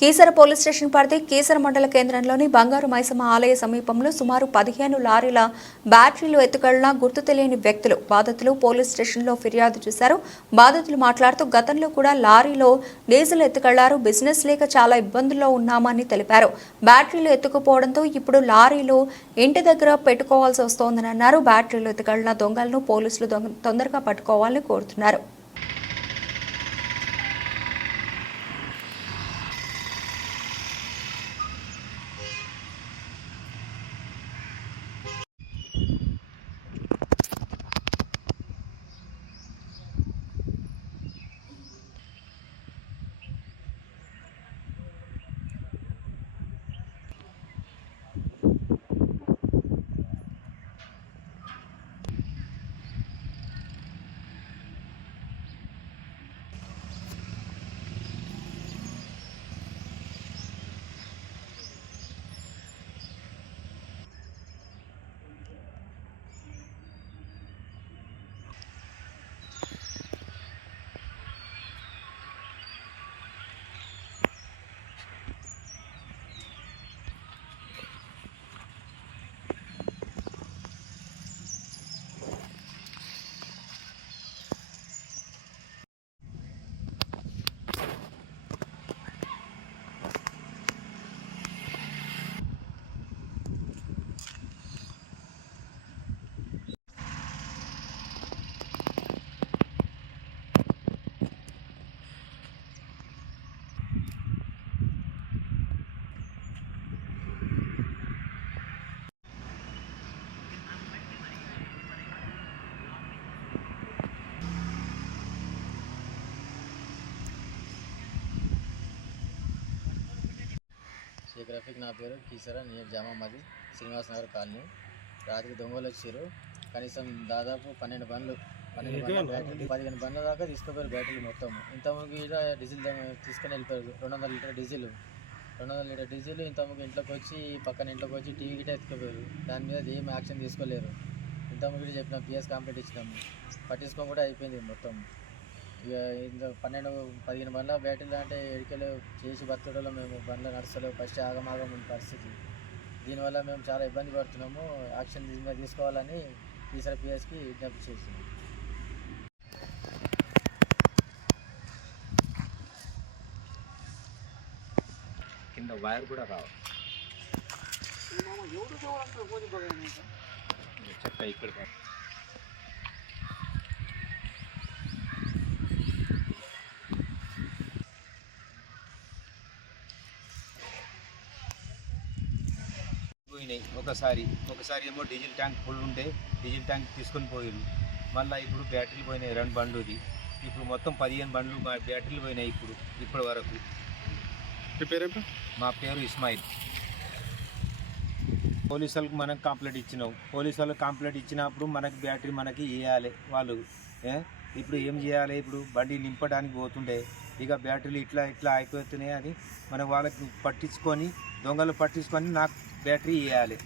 Keesara police station పరిధి కీసర మండల కేంద్రంలోని బంగారు మైసమ్మ ఆలయ సమీపంలో సుమారు 15 లారీల బ్యాటరీలు ఎత్తుకెళ్లిన గుర్తు తెలియని వ్యక్తులు బాధితులు పోలీస్ స్టేషన్లో ఫిర్యాదు చేశారు. బాధితులు మాట్లాడుతూ గతంలో కూడా లారీలో డీజిల్ ఎత్తుకెళ్లారు, బిజినెస్ లేక చాలా ఇబ్బందుల్లో ఉన్నామని తెలిపారు. బ్యాటరీలు ఎత్తుకుపోవడంతో ఇప్పుడు లారీలు ఇంటి దగ్గర పెట్టుకోవాల్సి వస్తోందని అన్నారు. బ్యాటరీలు ఎత్తుకెళ్లిన దొంగలను పోలీసులు తొందరగా పట్టుకోవాలని కోరుతున్నారు. గ్రాఫిక్ నా పేరు కీసర, నియర్ జామా మాది శ్రీనివాస్ నగర్ కాలనీ. రాత్రి దొంగలు వచ్చారు. కనీసం దాదాపు 12 బండ్లు 15 బండ్ల దాకా తీసుకుపోయారు బ్యాటరీలు మొత్తం. ఇంతకుముందు డీజిల్ తీసుకుని వెళ్ళిపోయారు. 200 లీటర్ డీజిల్ ఇంతకుముందు ఇంట్లోకి వచ్చి పక్కన ఇంట్లోకి వచ్చి టీవీ గిట్ట ఎత్తుకుపోయారు. దాని మీద ఏం యాక్షన్ తీసుకోలేరు. ఇంతకుముందు చెప్పిన పిఎస్ కంప్లీట్ ఇచ్చినాము, పట్టించుకోని కూడా అయిపోయింది మొత్తం. ఇక ఇంకా 12-15 బండ్ల బ్యాటరీలు అంటే ఎడికెళ్ళి చేసి బతుకడంలో మేము బండ్లు నడుస్తలేవు, ఫస్ట్ ఆగమాగం ఉన్న పరిస్థితి. దీనివల్ల మేము చాలా ఇబ్బంది పడుతున్నాము. యాక్షన్ దీని మీద తీసుకోవాలని కీసర పిఎస్కి విజ్ఞప్తి చేస్తున్నాము. కింద వైర్ కూడా రావు, చెత్త ఇక్కడ పోయినాయి. ఒకసారి ఏమో డీజిల్ ట్యాంక్ ఫుల్ ఉంటే డీజిల్ ట్యాంక్ తీసుకొని పోయారు. మళ్ళీ ఇప్పుడు బ్యాటరీలు పోయినాయి 2 బండ్లుది. ఇప్పుడు మొత్తం 15 బండ్లు బ్యాటరీలు పోయినాయి ఇప్పటి వరకు. మా పేరు ఇస్మాయిల్. పోలీసు వాళ్ళకి మనకు కంప్లైంట్ ఇచ్చినాం. పోలీసు వాళ్ళకి కంప్లైంట్ ఇచ్చినప్పుడు మనకి బ్యాటరీ మనకి ఇవ్వాలి వాళ్ళు. ఇప్పుడు ఏం చేయాలి? ఇప్పుడు బండి నింపడానికి పోతుండే ఇక బ్యాటరీలు ఇట్లా అయిపోతున్నాయి. అది మన వాళ్ళకి పట్టించుకొని దొంగలు పట్టించుకొని నాకు బ్యాటరీ ఇవ్వాలి.